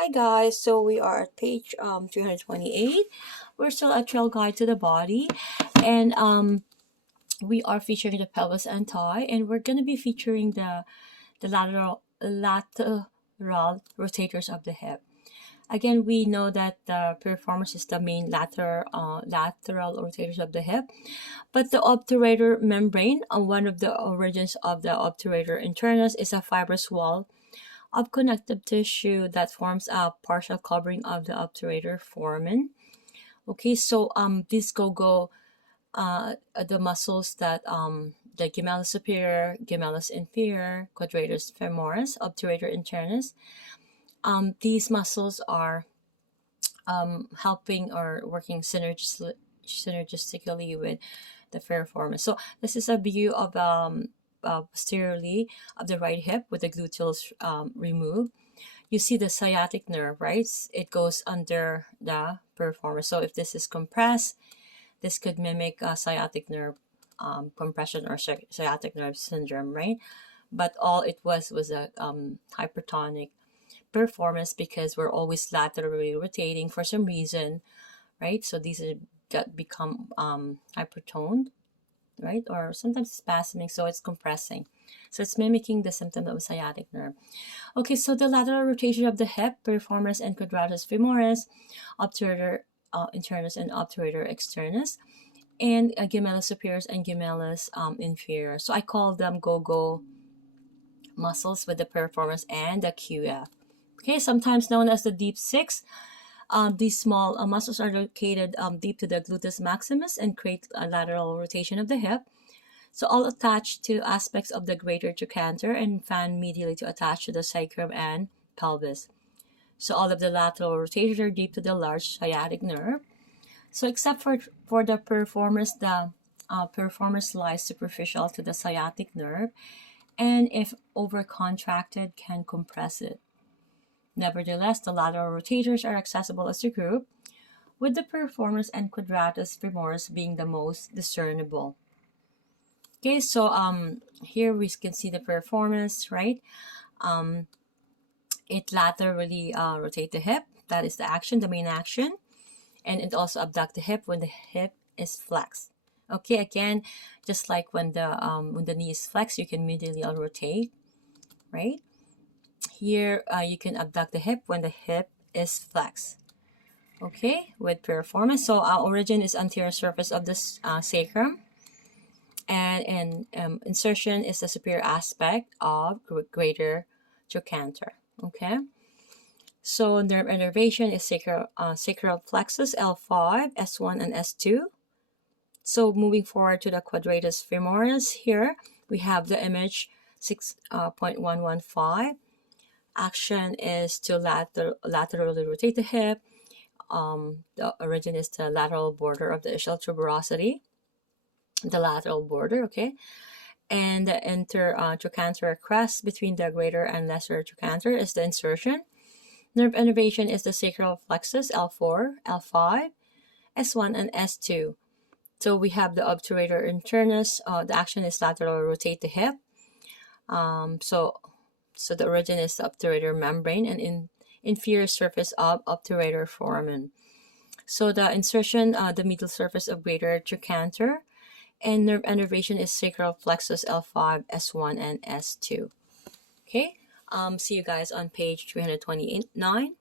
Hi guys, so we are at page 328. We're still at Trail Guide to the Body, and we are featuring the pelvis and thigh, and we're gonna be featuring the lateral rotators of the hip. Again, we know that the piriformis is the main lateral rotators of the hip, but the obturator membrane, one of the origins of the obturator internus, is a fibrous wall of connective tissue that forms a partial covering of the obturator foramen. Okay, so these go the muscles that the gemellus superior, gemellus inferior, quadratus femoris, obturator internus. These muscles are helping or working synergistically with the piriformis. So this is a view of posteriorly of the right hip with the gluteals removed. You see the sciatic nerve, right? It goes under the piriformis. So if this is compressed, this could mimic a sciatic nerve compression or sciatic nerve syndrome, right? But all it was a hypertonic piriformis because we're always laterally rotating for some reason, right? So these are that become hypertoned, right? Or sometimes spasming, so it's compressing. So it's mimicking the symptom of sciatic nerve. Okay, so the lateral rotation of the hip, piriformis and quadratus femoris, obturator internus and obturator externus, and gemellus superior and gemellus inferior. So I call them go-go muscles with the piriformis and the QF. Okay, sometimes known as the deep six. These small muscles are located deep to the gluteus maximus and create a lateral rotation of the hip. So all attached to aspects of the greater trochanter and fan medially to attach to the sacrum and pelvis. So all of the lateral rotators are deep to the large sciatic nerve. So except for the piriformis, the piriformis lies superficial to the sciatic nerve, and if overcontracted, can compress it. Nevertheless, the lateral rotators are accessible as a group, with the piriformis and quadratus femoris being the most discernible. Okay, so here we can see the piriformis, right? It laterally rotate the hip. That is the action, the main action, and it also abduct the hip when the hip is flexed. Okay, again, just like when the knee is flexed, you can medially rotate, right? Here, you can abduct the hip when the hip is flexed. Okay, with piriformis. So our origin is anterior surface of the sacrum, and insertion is the superior aspect of greater trochanter. Okay, so nerve innervation is sacral plexus L5, S1, and S2. So moving forward to the quadratus femoris, here we have the image 6.115. Action is to laterally rotate the hip. The origin is the lateral border of the ischial tuberosity, the lateral border, okay? And the trochanter crest between the greater and lesser trochanter is the insertion. Nerve innervation is the sacral plexus L4, L5, S1, and S2. So we have the obturator internus. The action is lateral rotate the hip. So the origin is the obturator membrane and inferior surface of obturator foramen. So the insertion, the middle surface of greater trochanter, and nerve innervation is sacral plexus L5, S1, and S2. Okay, see you guys on page 329.